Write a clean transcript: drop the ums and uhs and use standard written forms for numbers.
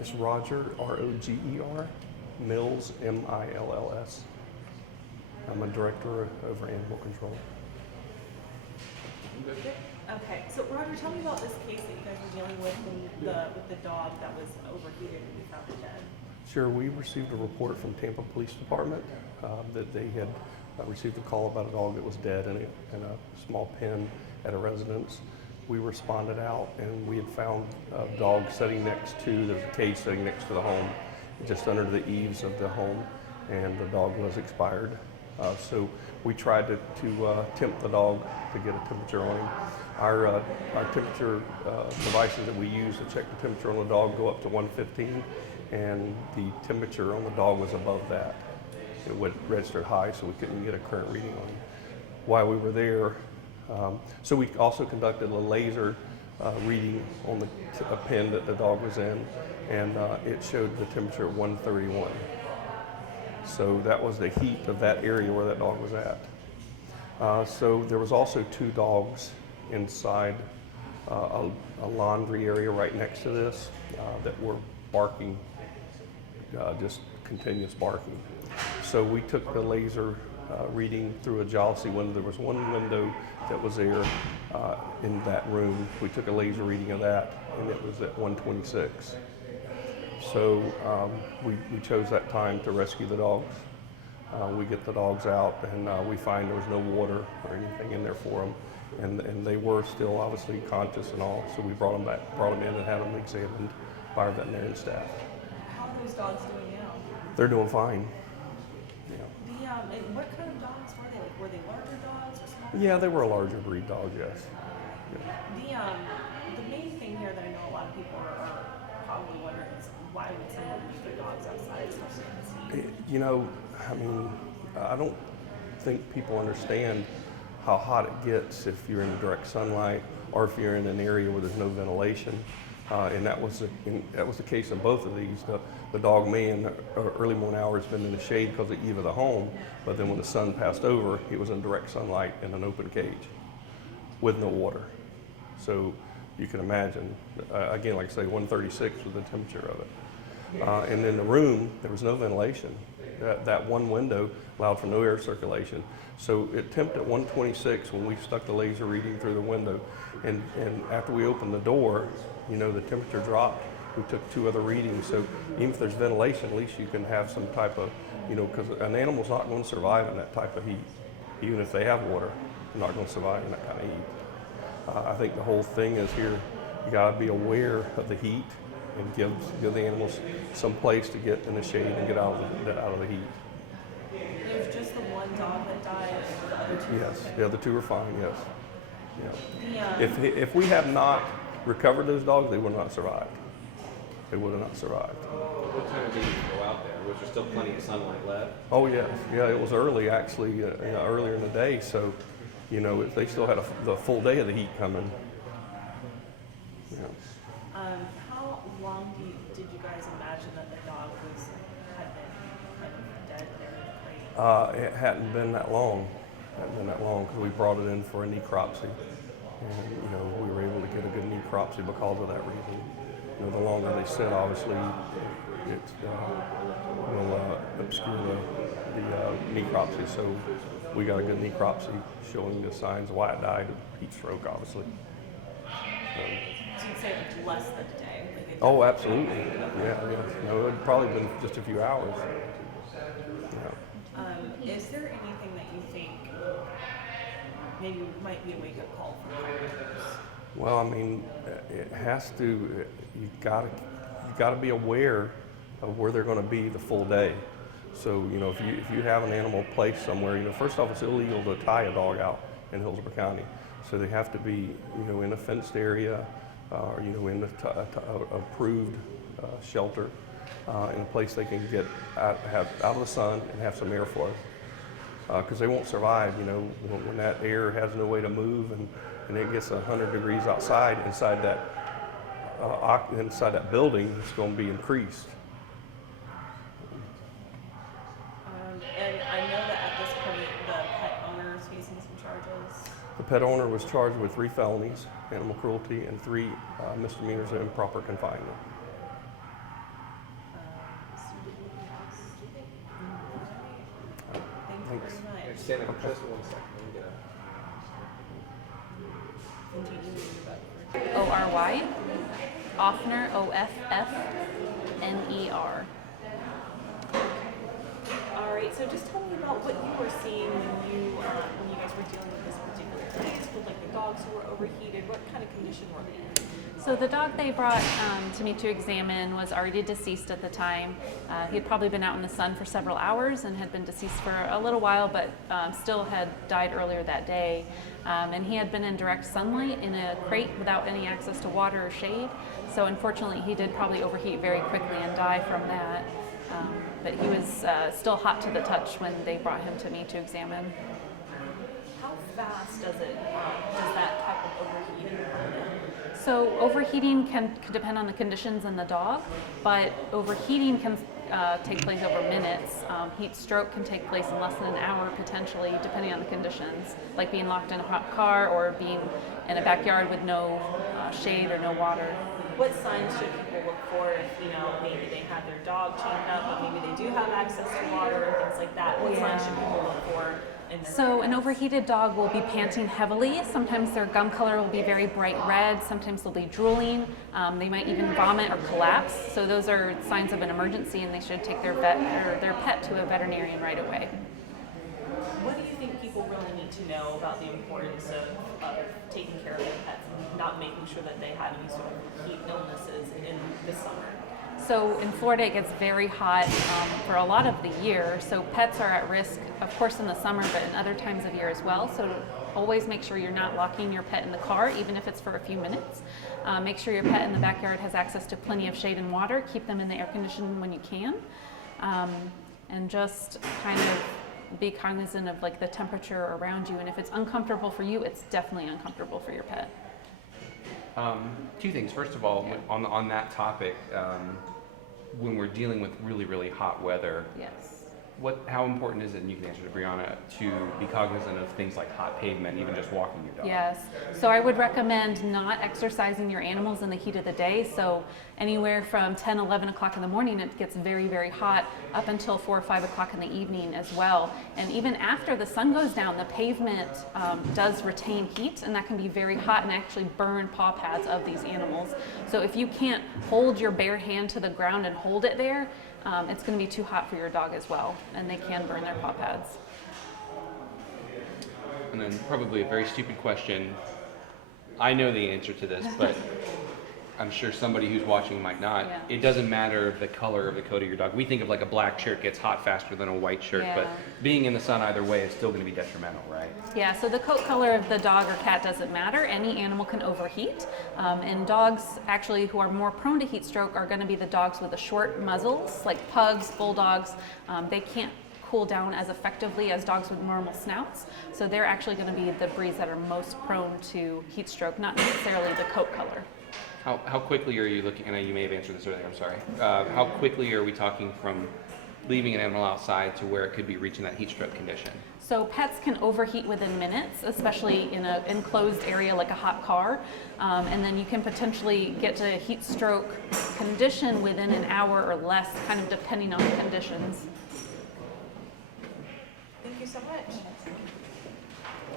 It's Roger, R-O-G-E-R, Mills, M-I-L-L-S. I'm a director over animal control. Okay, so Roger, tell me about this case that you guys were dealing with the dog that was overheated and you found it dead. Sure, we received a report from Tampa Police Department that they had received a call about a dog that was dead in a small pen at a residence. We responded out and we had found a dog sitting next to, there's a cage sitting next to the home, just under the eaves of the home, and the dog was expired. So we tried to tempt the dog to get a temperature on him. Our temperature devices that we use to check the temperature on the dog go up to 115, and the temperature on the dog was above that. It would register high, so we couldn't get a current reading on him. While we were there, so we also conducted a laser reading on the pen that the dog was in, and it showed the temperature at 131. So that was the heat of that area where that dog was at. So there was also 2 dogs inside a laundry area right next to this that were barking, just continuous barking. So we took the laser reading through a jalousie window. There was one window that was there in that room. We took a laser reading of that, and it was at 126. So we chose that time to rescue the dogs. We get the dogs out, and we find there was no water or anything in there for them, and they were still obviously conscious and all. So we brought them in and had them examined by our veterinarian staff. How are those dogs doing now? They're doing fine. Yeah. And what kind of dogs were they? Like, were they larger dogs or smaller? Yeah, they were a larger breed dog, yes. Yeah. The main thing here that I know a lot of people are probably wondering is why would someone leave their dogs outside, especially in this heat? You know, I mean, I don't think people understand how hot it gets if you're in direct sunlight or if you're in an area where there's no ventilation. And that was the case in both of these. The dog may in the early morning hours been in the shade because of the eve of the home, but then when the sun passed over, he was in direct sunlight in an open cage with no water. So you can imagine, again, like I say, 136 was the temperature of it. And in the room, there was no ventilation. That one window allowed for no air circulation. So it temped at 126 when we stuck the laser reading through the window. And after we opened the door, you know, the temperature dropped. We took 2 other readings. So even if there's ventilation, at least you can have some type of, you know, because an animal's not going to survive in that type of heat. Even if they have water, they're not going to survive in that kind of heat. I think the whole thing is here, you got to be aware of the heat and give the animals some place to get in the shade and get out of the heat. There's just the one dog that died, the other 2? Yes, the other 2 are fine, yes. Yeah. The, If we had not recovered those dogs, they would not survive. They would have not survived. What time did you go out there? Was there still plenty of sunlight left? Oh yes, yeah, it was early actually, earlier in the day, so, you know, they still had the full day of the heat coming. Yeah. How long did you guys imagine that the dog had been kind of dead there in the crate? It hadn't been that long. Because we brought it in for a necropsy, and you know we were able to get a good necropsy because of that reason. You know, the longer they sit, obviously, it will obscure the necropsy. So we got a good necropsy showing the signs of why it died of heat stroke, obviously. So you'd say it's less than a day? Oh, absolutely. Yeah. No, it had probably been just a few hours. Yeah. Is there anything that you think maybe might be a wake-up call for homeowners? Well, I mean, it has to. You gotta be aware of where they're going to be the full day. So, you know, if you have an animal placed somewhere, you know, first off, it's illegal to tie a dog out in Hillsborough County. So they have to be, you know, in a fenced area, or you know, in a approved shelter, in a place they can get out of the sun and have some airflow. Because they won't survive, you know, when that air has no way to move and it gets 100 degrees outside, inside that building, it's going to be increased. And I know that at this point the pet owner is facing some charges. The pet owner was charged with 3 felonies, animal cruelty, and 3 misdemeanors of improper confinement. stand up for just 1 second. Let me get a... ORY, Offner, OFFNER. All right, so just tell me about what you were seeing when you guys were dealing with this particular case, with like the dogs who were overheated. What kind of condition were they in? So the dog they brought to me to examine was already deceased at the time. He had probably been out in the sun for several hours and had been deceased for a little while, but still had died earlier that day. And he had been in direct sunlight in a crate without any access to water or shade. So unfortunately, he did probably overheat very quickly and die from that. But he was still hot to the touch when they brought him to me to examine. How fast does that type of overheating happen? So overheating can depend on the conditions in the dog, but overheating can take place over minutes. Heat stroke can take place in less than an hour potentially, depending on the conditions, like being locked in a hot car or being in a backyard with no shade or no water. What signs should people look for if, maybe they have their dog chained up, but maybe they do have access to water and things like that? What signs should people look for? So an overheated dog will be panting heavily. Sometimes their gum color will be very bright red. Sometimes they'll be drooling. They might even vomit or collapse. So those are signs of an emergency, and they should take their pet to a veterinarian right away. What do you think people really need to know about the importance of taking care of their pets and not making sure that they have any sort of heat illnesses in the summer? So in Florida, it gets very hot for a lot of the year. So pets are at risk, of course, in the summer, but in other times of year as well. So always make sure you're not locking your pet in the car, even if it's for a few minutes. Make sure your pet in the backyard has access to plenty of shade and water. Keep them in the air conditioning when you can. And just kind of be cognizant of like the temperature around you. And if it's uncomfortable for you, it's definitely uncomfortable for your pet. Two things. First of all, on that topic, when we're dealing with really, really hot weather, Yes. how important is it, and you can answer to Brianna, to be cognizant of things like hot pavement, even just walking your dog? Yes. So I would recommend not exercising your animals in the heat of the day. So anywhere from 10, 11 o'clock in the morning, it gets very, very hot up until 4 or 5 o'clock in the evening as well. And even after the sun goes down, the pavement does retain heat, and that can be very hot and actually burn paw pads of these animals. So if you can't hold your bare hand to the ground and hold it there, it's going to be too hot for your dog as well, and they can burn their paw pads. And then probably a very stupid question. I know the answer to this, but I'm sure somebody who's watching might not. Yeah. It doesn't matter the color of the coat of your dog. We think of like a black shirt gets hot faster than a white shirt, Yeah. but being in the sun either way is still going to be detrimental, right? Yeah, so the coat color of the dog or cat doesn't matter. Any animal can overheat. And dogs actually who are more prone to heat stroke are going to be the dogs with the short muzzles, like pugs, bulldogs. They can't cool down as effectively as dogs with normal snouts. So they're actually going to be the breeds that are most prone to heat stroke, not necessarily the coat color. How quickly are you looking, and you may have answered this earlier, I'm sorry. How quickly are we talking from leaving an animal outside to where it could be reaching that heat stroke condition? So pets can overheat within minutes, especially in an enclosed area like a hot car. And then you can potentially get to a heat stroke condition within an hour or less, kind of depending on the conditions. Thank you so much.